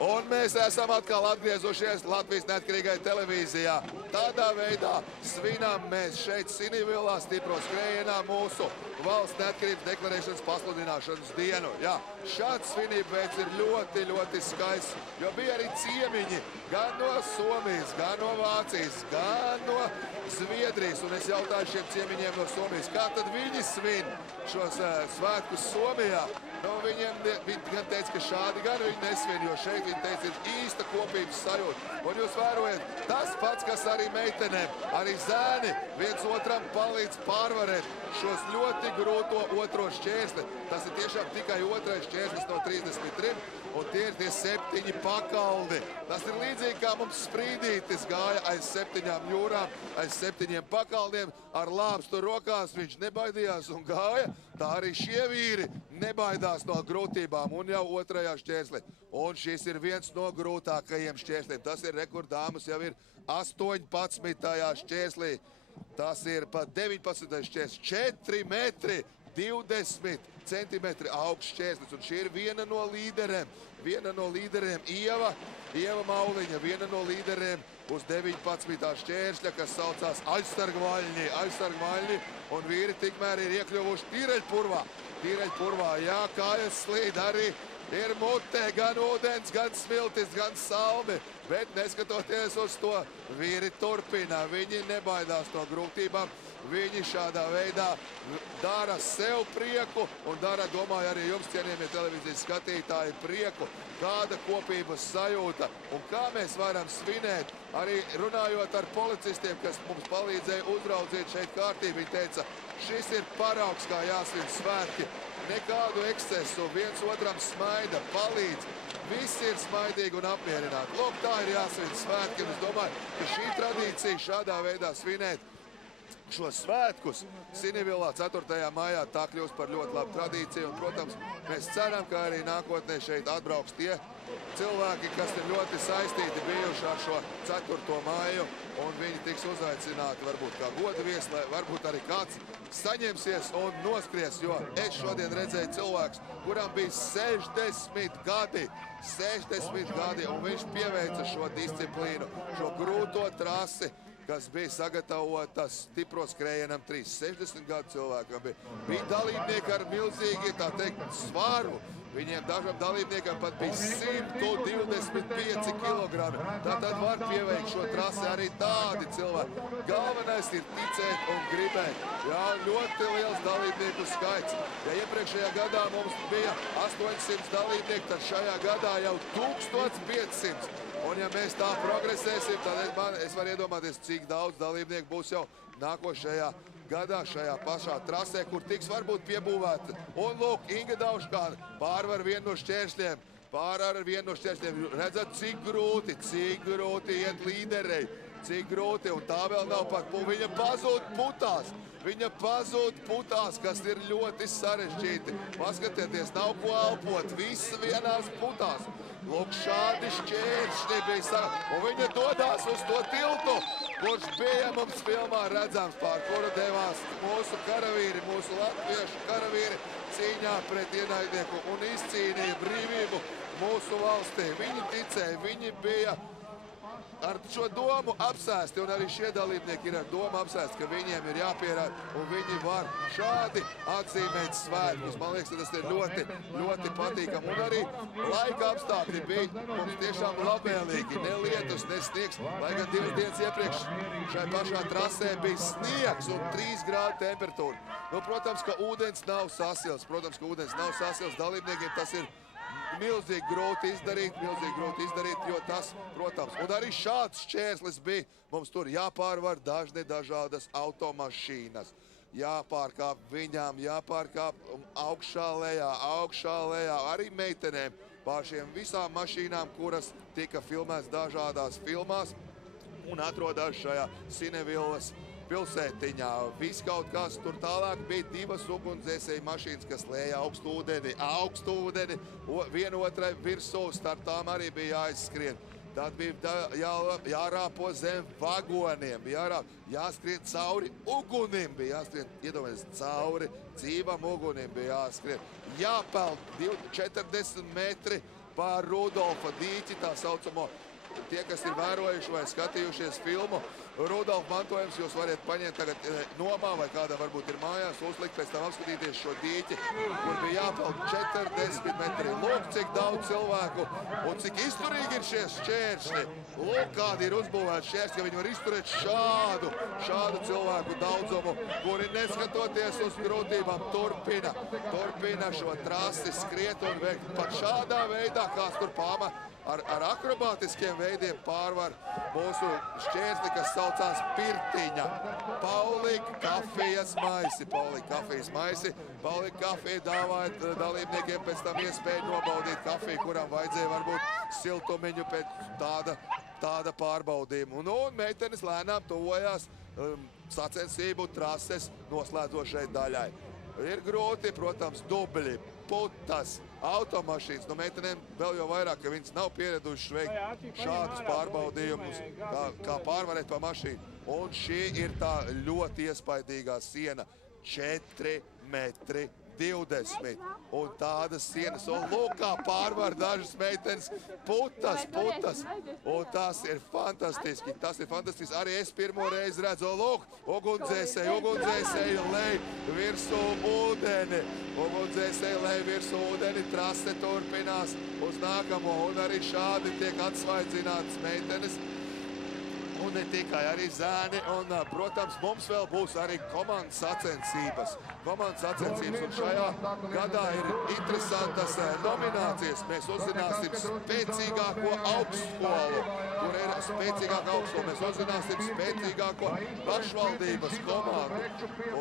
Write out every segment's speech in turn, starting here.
Un mēs esam atkal atgriezušies Latvijas neatkarīgai televīzijā. Tādā veidā svinām mēs šeit Sinīvilā stipro skrējienā mūsu valsts neatkarības deklarēšanas pasludināšanas dienu. Jā, šāds svinību veids ir ļoti, ļoti skaists, jo bija arī ciemiņi gan no Somijas, gan no Vācijas, gan no Zviedrijas. Un es jautāju šiem ciemiņiem no Somijas, kā tad viņi svin šos svētkus Somijā. Nu, viņi gan teica, ka šādi gan viņi nesvin, jo šeit viņi teica, ir īsta kopības sajūta. Un jūs vērojat, tas pats, kas arī meitenēm, arī zēni viens otram palīdz pārvarēt šos ļoti grūto otro šķērsli. Tas ir tiešām tikai otrais šķērslis no 33, un tie ir tie 7 pakaldi. Tas ir līdzīgi, kā mums Sprīdītis gāja aiz 7 jūrām, aiz 7 pakaldiem, ar lāpstu rokās viņš nebaidījās un gāja. Tā arī šie vīri nebaidās no grūtībām un jau otrajā šķērslī. Un šis ir viens no grūtākajiem šķērsliem. Tas ir rekordāmas jau ir 18. šķērslī. Tas ir pat 19. šķērslis. 4 metri 20 centimetri augsts šķērslis. Un šī ir viena no līderēm. Viena no līderēm Ieva Mauliņa. Viena no līderēm uz 19. šķērsļa, kas saucās aizsargvaļņi. Un vīri tikmēr ir iekļuvuši tīreļpurvā. Jā, kājas slīd arī ir mutē, gan ūdens, gan smiltis, gan salmi. Bet neskatoties uz to, vīri turpina. Viņi nebaidās no grūtībām. Viņi šādā veidā dara sev prieku un dara, domāju, arī jums, cienījamie televīzijas skatītāji, prieku. Kāda kopības sajūta un kā mēs varam svinēt. Arī runājot ar policistiem, kas mums palīdzēja uzraudzīt šeit kārtību, viņi teica, šis ir paraugs, kā jāsvin svētki. Nekādu ekscesu, viens otram smaida, palīdz. Visi ir smaidīgi un apmierināti. Lūk, tā ir jāsvin svētki. Un es domāju, ka šī tradīcija šādā veidā svinēt šos svētkus Sinīvilā 4. maijā tā kļūst par ļoti labu tradīciju. Un, protams, mēs ceram, ka arī nākotnē šeit atbrauks tie cilvēki, kas ir ļoti saistīti bijuši ar šo 4. maiju. Un viņi tiks uzaicināti varbūt kā goda viesi, lai varbūt arī kāds saņemsies un noskries. Jo es šodien redzēju cilvēks, kuram bija 60 gadi. 60 gadi, un viņš pieveica šo disciplīnu, šo grūto trasi, kas bija sagatavota stipro skrējienam 360 gadu cilvēkam. Bija dalībnieki ar milzīgi, tā teikt, svaru. Viņiem dažam dalībniekam pat bija 125 kilogrami. Tātad var pieveikt šo trasi arī tādi cilvēki. Galvenais ir ticēt un gribēt. Jā, ļoti liels dalībnieku skaits. Ja iepriekšējā gadā mums bija 800 dalībnieki, tad šajā gadā jau 1500. Un ja mēs tā progresēsim, tad es varu iedomāties, cik daudz dalībnieku būs jau nākošajā gadā šajā pašā trasē, kur tiks varbūt piebūvēta. Un lūk, Inga Dauškāne pārvar vienu no šķēršļiem. Redzat, cik grūti iet līderei. Cik grūti, un tā vēl nav pat. Viņa pazūd putās, kas ir ļoti sarežģīti. Paskatieties, nav ko elpot, viss vienās putās. Lūk, šādi šķēršļi bija un viņa dodās uz to tiltu, kurš bija mums filmā redzams, pār kuru devās mūsu karavīri, mūsu latviešu karavīri cīņā pret ienaidnieku un izcīnīja brīvību mūsu valstī. Viņi ticēja, viņi bija ar šo domu apsēsti, un arī šie dalībnieki ir ar domu apsēsti, ka viņiem ir jāpierāda, un viņi var šādi atzīmēt svētkus. Man liekas, tas ir ļoti, ļoti patīkami. Un arī laika apstākļi bija mums tiešām labvēlīgi. Ne lietus, ne sniegs, lai gan 2 dienas iepriekš šai pašā trasē bija sniegs un 3 grādu temperatūra. Nu, protams, ka ūdens nav sasils. Dalībniekiem tas ir milzīgi grūti izdarīt, jo tas, protams, un arī šāds šķērslis bija. Mums tur jāpārvar dažādas automašīnas. Jāpārkāp viņām, augšā lejā, arī meitenēm pār šiem visām mašīnām, kuras tika filmētas dažādās filmās un atrodas šajā Sinīvilas pilsētiņā. Viss kaut kas tur tālāk bija 2 ugunsdzēsēju mašīnas, kas lēja augstu ūdeni, vienotrai virsū, starp tām arī bija jāizskrien. Tad bija jārāpo zem vagoniem, jāskrien cauri ugunim, iedomājies, cauri dzīvam ugunim bija jāskrien. Jāpeld 40 metri pār Rudolfa dīķi, tā saucamo. Tie, kas ir vērojuši vai skatījušies filmu Rudolfa mantojums, jūs variet paņemt tagad nomā vai kādā varbūt ir mājās, uzlikt pēc tam apskatīties šo dīķi, kur bija jāpeld 40 metri. Lūk, cik daudz cilvēku un cik izturīgi ir šie šķēršļi. Lūk, kādi ir uzbūvēti šķēršļi, ka viņi var izturēt šādu cilvēku daudzumu, kuri neskatoties uz grūtībām turpina šo trasi skriet un veikt pat šādā veidā, kāds tur pāma ar akrobātiskiem veidiem pārvar mūsu šķērsli, kas saucās pirtiņa. Paulika kafijas maisi. Paulika kafija dāvājot dalībniekiem pēc tam iespēju nobaudīt kafiju, kuram vajadzēja varbūt siltumiņu pēc tāda pārbaudījuma. Un meitenes lēnām tuvojās sacensību trases noslēdzošai daļai. Ir grūti, protams, dubļi, putas, automašīnas. No meitenēm vēl jau vairāk, ka viņas nav pieradušas veikt šādus pārbaudījumus, kā pārvarēt pa mašīnu. Un šī ir tā ļoti iespaidīgā siena. 4,20 metri. Un tādas sienas. Un lūk, kā pārvar dažas meitenes putas. Un tas ir fantastiski. Arī es pirmo reizi redzu, lūk, ugunsdzēsēju lej virsū ūdeni. Trase turpinās uz nākamo. Un arī šādi tiek atsvaidzinātas meitenes. Un ne tikai arī zēni, un, protams, mums vēl būs arī komandas sacensības. Un šajā gadā ir interesantas nominācijas. Mēs uzzināsim spēcīgāko augstskolu. Tur ir spēcīgāka augstskola. Mēs uzzināsim spēcīgāko pašvaldības komandu.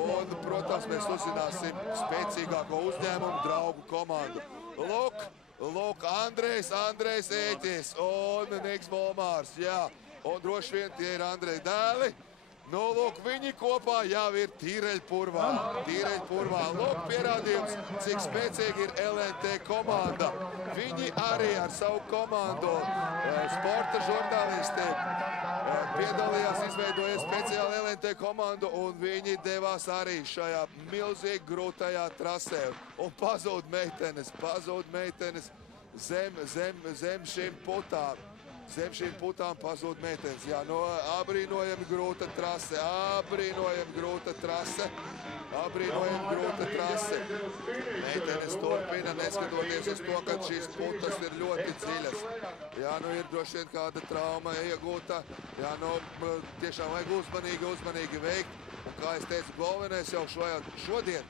Un, protams, mēs uzzināsim spēcīgāko uzņēmumu draugu komandu. Lūk, Andrejs Ēķis un Niks Volmārs, jā. Un droši vien tie ir Andreja dēli. Nu, lūk, viņi kopā jau ir tīreļpurvā. Lūk, pierādījums, cik spēcīgi ir LNT komanda. Viņi arī ar savu komandu, sporta žurnālisti, piedalījās, izveidoja speciāli LNT komandu, un viņi devās arī šajā milzīgi grūtajā trasē. Un pazūd meitenes zem šīm putām. Zem šīm putām pazūd meitenes. Jā, no abrīnojami grūta trase. Meitenes turpina, neskatoties uz to, ka šīs putas ir ļoti dziļas. Jā, nu ir droši vien kāda trauma iegūta. Jā, nu tiešām vajag uzmanīgi veikt. Un kā es teicu, galvenais jau šodien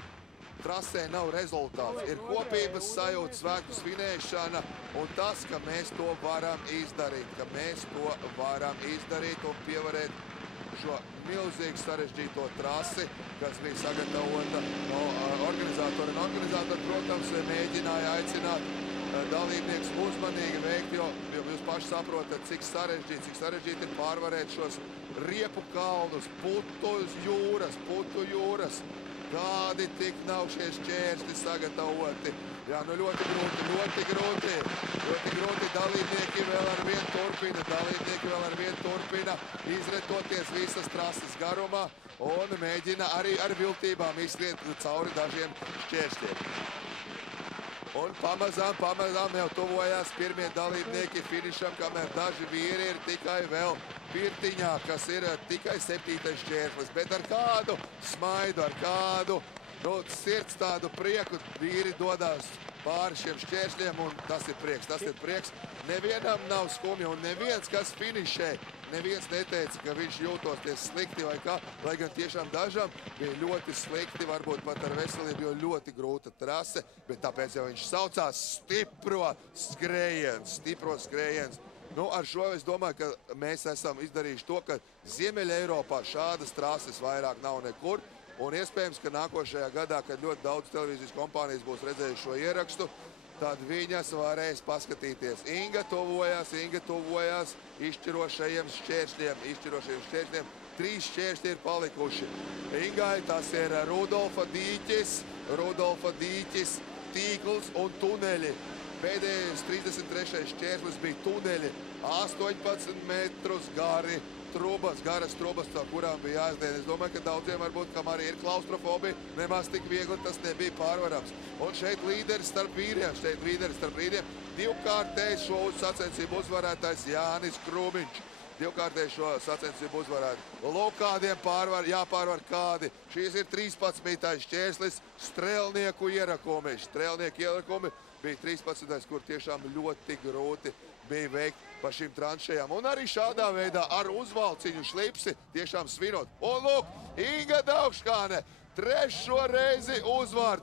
trasē nav rezultāts. Ir kopības sajūta, svētku svinēšana un tas, ka mēs to varam izdarīt. Un pievarēt šo milzīgi sarežģīto trasi, kas bija sagatavota no organizatora. Un organizatori, protams, mēģināja aicināt dalībnieks uzmanīgi veikt, jo jūs paši saprotat, cik sarežģīti ir pārvarēt šos riepu kalnus, putu jūras. Kādi tik nav šie šķēršļi sagatavoti. Jā, nu ļoti grūti. Dalībnieki vēl ar vien turpina izretoties visas trases garumā un mēģina arī ar viltībām izskriet cauri dažiem šķēršļiem. Un pamazām jau tuvojās pirmie dalībnieki finišam, kamēr daži vīri ir tikai vēl pirtiņā, kas ir tikai 7. šķērslis. Bet ar kādu smaidu, ar kādu sirds tādu prieku vīri dodās pāri šiem šķēršļiem, un tas ir prieks. Nevienam nav skumji, un neviens, kas finišē, neviens neteica, ka viņš jūtos slikti vai kā, lai gan tiešām dažam bija ļoti slikti, varbūt pat ar veselību, jo ļoti grūta trase, bet tāpēc jau viņš saucās stipro skrējiens. Nu, ar šo es domāju, ka mēs esam izdarījuši to, ka Ziemeļa Eiropā šādas trases vairāk nav nekur, un iespējams, ka nākošajā gadā, kad ļoti daudz televīzijas kompānijas būs redzējuši šo ierakstu, tad viņas varēs paskatīties. Inga tuvojās izšķirošajiem šķēršļiem. 3 šķēršļi ir palikuši. Ingai tas ir Rudolfa dīķis, tīkls un tuneļi. Pēdējais 33. šķērslis bija tuneļi, 18 metrus gari. Garas trubas, no kurām bija jāizdien. Es domāju, ka daudziem varbūt, kam arī ir klaustrofobija, nemaz tik viegli tas nebija pārvarams. Un šeit līderis starp vīriem, divkārtējs šo sacensību uzvarētājs Jānis Krūmiņš. Divkārtējs šo sacensību uzvarētu. Lūk, kādiem jāpārvar kādi. Šīs ir 13. šķērslis strēlnieku ierakumi. Strēlnieku ierakumi bija 13. kur tiešām ļoti grūti bija veikt pa šīm tranšējām. Un arī šādā veidā ar uzvalciņu šlipsi tiešām svinot. Un lūk, Inga Daugškāne trešo reizi uzvar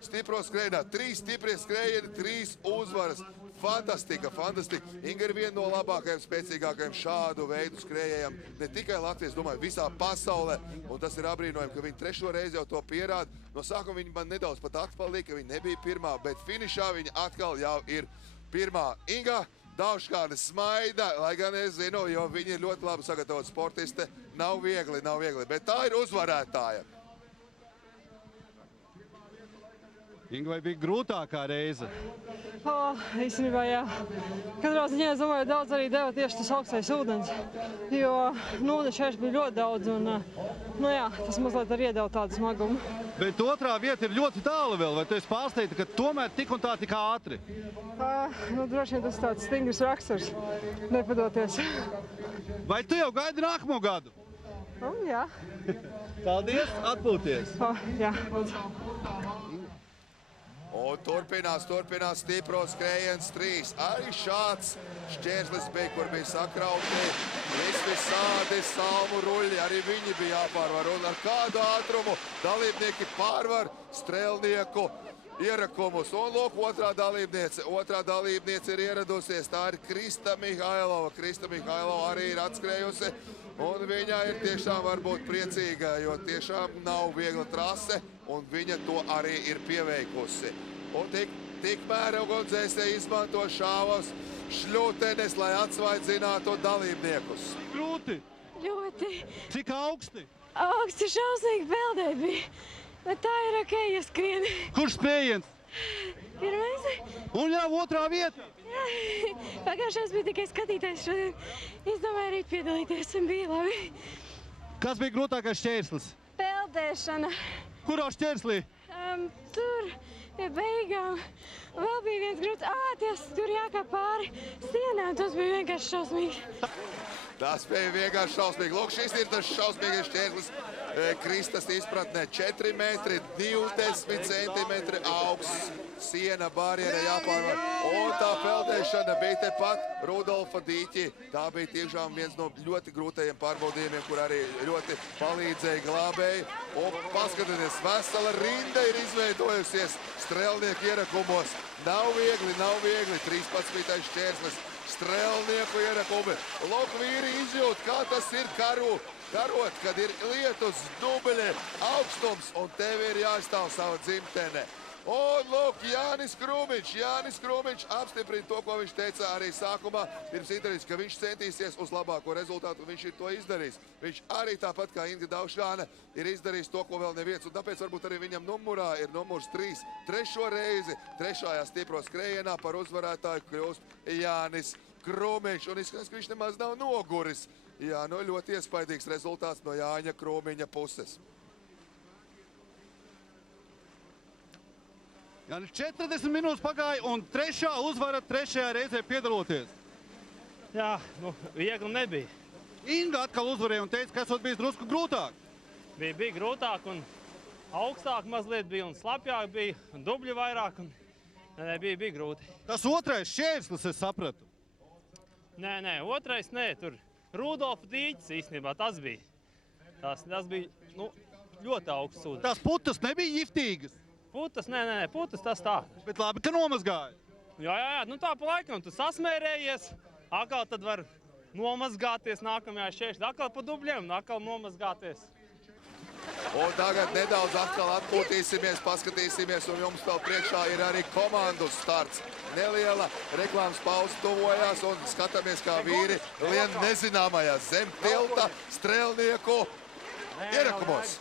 stipro skrējienā. 3 stiprie skrējieni, 3 uzvaras. Fantastika. Inga ir viena no labākajiem, spēcīgākajiem šādu veidu skrējējiem. Ne tikai Latvijas, domāju, visā pasaulē. Un tas ir apbrīnojami, ka viņi trešo reizi jau to pierāda. No sākuma viņi man nedaudz pat atpaldīja, ka viņi nebija pirmā, bet finišā viņi atkal jau ir pirmā. Inga Daugškāne smaida, lai gan es zinu, jo viņi ir ļoti labi sagatavot sportiste. Nav viegli, bet tā ir uzvarētāja. Inga, vai bija grūtākā reize? Īstenībā, jā. Katrā ziņā, es domāju, daudz arī deva tieši tas augstais ūdens, jo šeit bija ļoti daudz, un tas mazliet arī iedeva tādu smagumu. Bet otrā vieta ir ļoti tālu vēl, vai tu esi pārsteigta, ka tomēr tik un tā tik ātri? Droši vien tas tāds stingrs raksturs, nepadoties. Vai tu jau gaidi nākamo gadu? Jā. Paldies, atpūties! Jā, lūdzu. Un turpinās stipro skrējiens 3. Arī šāds šķērslis bija, kur bija sakrauti visādi salmu ruļļi. Arī viņi bija jāpārvar. Un ar kādu ātrumu dalībnieki pārvar strēlnieku ierakumus. Un lūk, otrā dalībniece ir ieradusies. Tā ir Krista Mihailova. Krista Mihailova arī ir atskrējusi. Un viņa ir tiešām varbūt priecīga, jo tiešām nav viegla trase. Un viņa to arī ir pieveikusi. Un tikmēr ugunsdzēsēji izmanto šāvas šļūtenes, lai atsvaidzinātu dalībniekus. Grūti! Ļoti. Cik augsti? Augsti šausmīgi peldēt bija. Bet tā ir ok, ja skrien. Kurš spējiens? Pirmais. Un jau otrā vieta? Jā. Pagājušais bija tikai skatītājs šodien. Izdomāju arī piedalīties un bija labi. Kas bija grūtākais šķērslis? Peldēšana. Kurā šķērslī? Tur pie beigām vēl bija viens grūts. Tur jākāp pāri sienām. Tas bija vienkārši šausmīgi. Tas bija vienkārši šausmīgi. Lūk, šis ir tas šausmīgais šķērslis. Kristas izpratnē 4 metri, 20 centimetri augsts. Siena barjera jāpārvar. Un tā peldēšana bija tepat Rudolfa dīķi. Tā bija tiešām viens no ļoti grūtajiem pārbaudījumiem, kur arī ļoti palīdzēja glābēji. Un paskatieties, vesela rinda ir izveidojusies strēlnieku ierakumos. Nav viegli. 13. šķērslis. Strēlnieku ierakumi. Lūk, vīri izjūt, kā tas ir karot, kad ir lietus, dubļi, augstums, un tev ir jāizstāv sava dzimtene. Un lūk, Jānis Krūmiņš apstiprina to, ko viņš teica arī sākumā pirms intervijas, ka viņš centīsies uz labāko rezultātu, un viņš ir to izdarījis. Viņš arī tāpat kā Inga Daugškāne ir izdarījis to, ko vēl neviens, un tāpēc varbūt arī viņam numurā ir numurs 3. Trešo reizi, trešajā stipro skrējienā par uzvarētāju kļūst Jānis Krūmiņš, un izskatās, ka viņš nemaz nav noguris. Jā, ļoti iespaidīgs rezultāts no Jāņa Krūmiņa puses. Jā, 40 minūtes pagāja un trešā uzvara trešajā reizē piedaloties. Jā, viegli nebija. Inga atkal uzvarēja un teica, ka esot bijis drusku grūtāk. Bija grūtāk un augstāk mazliet bija un slapjāk bija un dubļi vairāk un bija grūti. Tas otrais šķērslis, es sapratu. Nē, otrais nē, tur Rudolfa dīķis īstenībā tas bija. Tas bija ļoti augsts ūdens. Tās putas nebija jiftīgas. Putas, nē, putas tas tā. Bet labi, ka nomazgāja. Jā, tā pa laikam, tu sasmērējies, atkal tad var nomazgāties nākamajā šķēršļā, atkal pa dubļiem, atkal nomazgāties. Un tagad nedaudz atkal atpūtīsimies, paskatīsimies, un jums vēl priekšā ir arī komandu starts. Neliela reklāmas pauze tuvojās, un skatāmies, kā vīri lien nezināmajā zem tilta strēlnieku ierakumos.